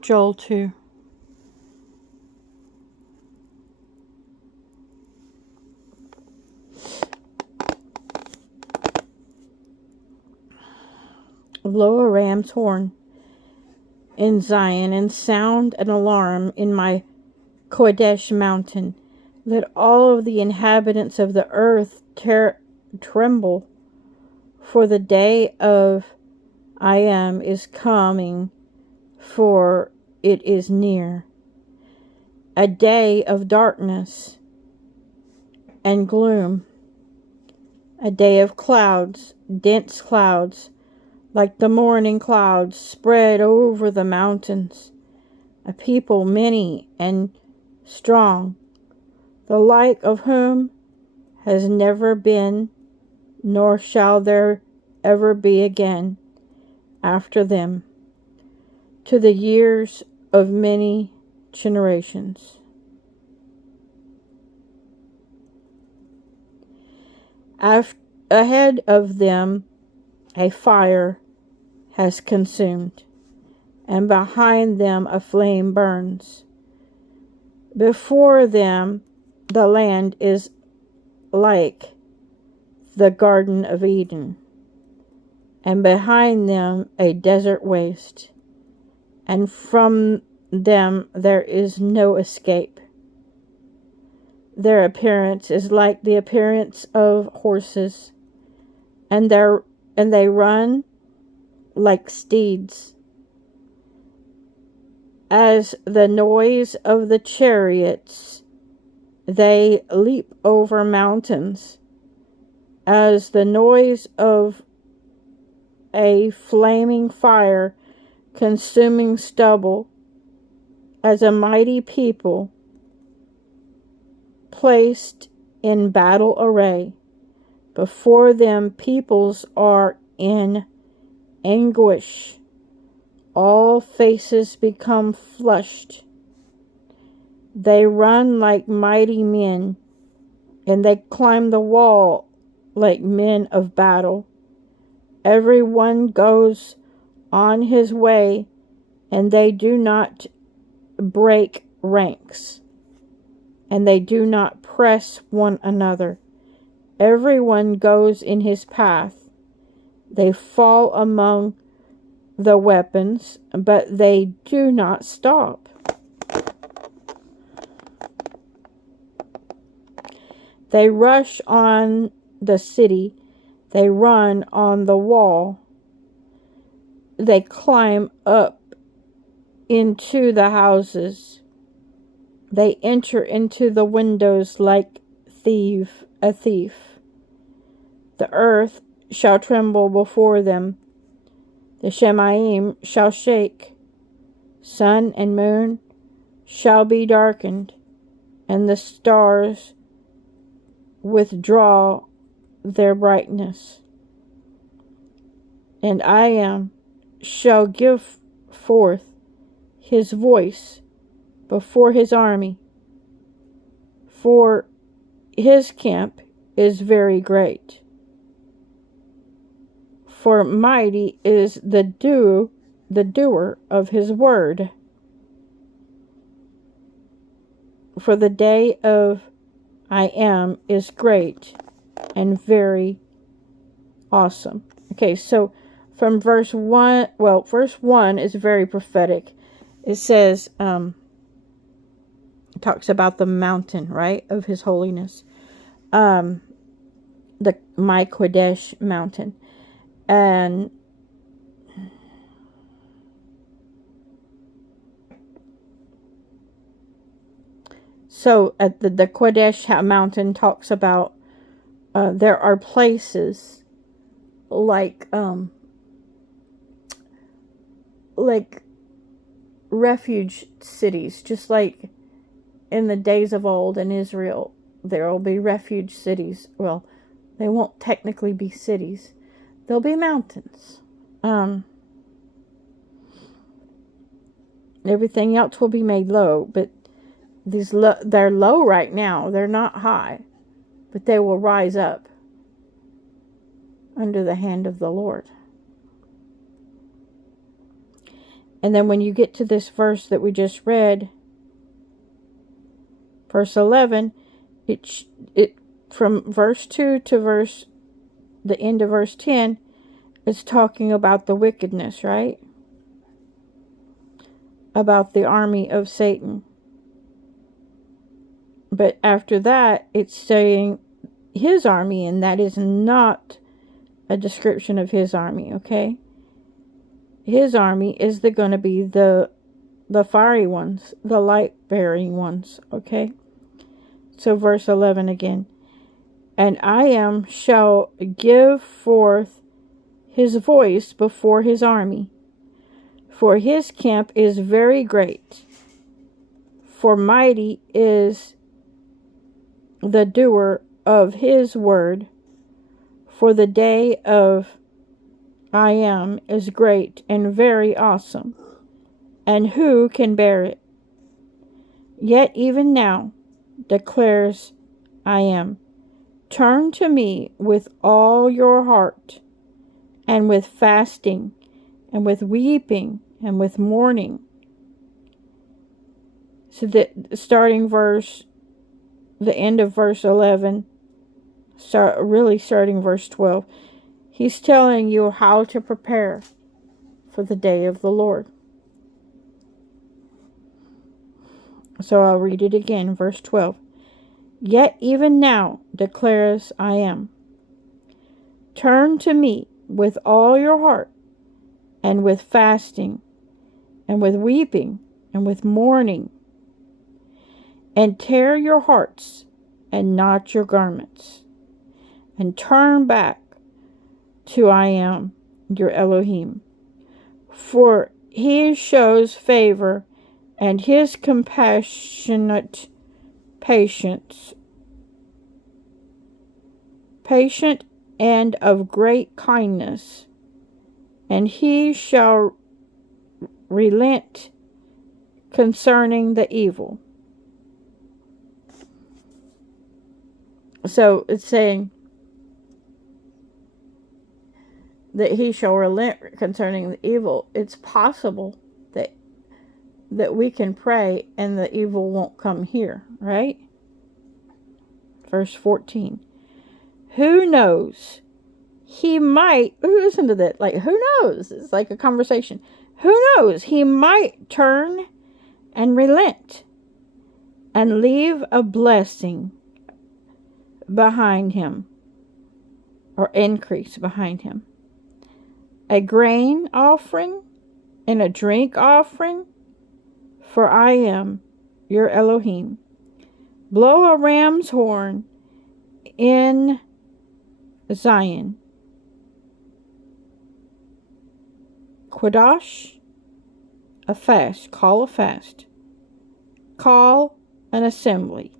Joel 2. Blow a ram's horn in Zion, and sound an alarm in my Kodesh mountain. Let all of the inhabitants of the earth tremble, for the day of I am is coming, for it is near. A day of darkness and gloom, a day of clouds, dense clouds, like the morning clouds spread over the mountains, a people many and strong, the like of whom has never been, nor shall there ever be again after them, to the years of many generations. Ahead of them a fire has consumed, and behind them a flame burns. Before them the land is like the Garden of Eden, and behind them a desert waste, and from them there is no escape. Their appearance is like the appearance of horses, and they run like steeds. As the noise of the chariots, they leap over mountains. As the noise of a flaming fire consuming stubble, as a mighty people placed in battle array. Before them peoples are in anguish. All faces become flushed. They run like mighty men, and they climb the wall like men of battle. Everyone goes on his way, and they do not break ranks, and they do not press one another. Everyone goes in his path. They fall among the weapons, but they do not stop. They rush on the city. They run on the wall. They climb up into the houses. They enter into the windows like a thief. The earth shall tremble before them. The Shemaim shall shake. Sun and moon shall be darkened, and the stars withdraw their brightness. And I shall give forth his voice before his army, for his camp is very great. For mighty is the doer of his word. For the day of I am is great and very awesome. Okay, so from verse 1, verse 1 is very prophetic. It says, it talks about the mountain, right, of his holiness. My Kodesh mountain. And so at the Kodesh mountain talks about there are places like refuge cities, just like in the days of old in Israel, there will be refuge cities. Well, they won't technically be cities. They'll be mountains. Everything else will be made low, but they're low right now. They're not high, but they will rise up under the hand of the Lord. And then when you get to this verse that we just read, verse 11, it from verse 2 to the end of verse 10, it's talking about the wickedness, right? About the army of Satan. But after that, it's saying his army, and that is not a description of his army, okay? His army is going to be the fiery ones, the light-bearing ones, okay? So verse 11 again. And I shall give forth his voice before his army, for his camp is very great, for mighty is the doer of his word, for the day of I am is great and very awesome, and who can bear it? Yet even now declares I am, turn to me with all your heart, and with fasting, and with weeping, and with mourning. So that starting the end of verse 11, starting verse 12, he's telling you how to prepare for the day of the Lord. So I'll read it again, verse 12. Yet even now declares I am, turn to me with all your heart, and with fasting, and with weeping, and with mourning, and tear your hearts, and not your garments, and turn back to I am your Elohim. For he shows favor, and his compassionate patience, patient and of great kindness, and he shall relent concerning the evil. So it's saying that he shall relent concerning the evil. It's possible that we can pray and the evil won't come here, right? Verse 14. Who knows? He might, listen to that, like, who knows? It's like a conversation. Who knows? He might turn and relent and leave a blessing behind him, or increase behind him. A grain offering and a drink offering, for I am your Elohim. Blow a ram's horn in Zion. Quadash, a fast. Call a fast. Call an assembly.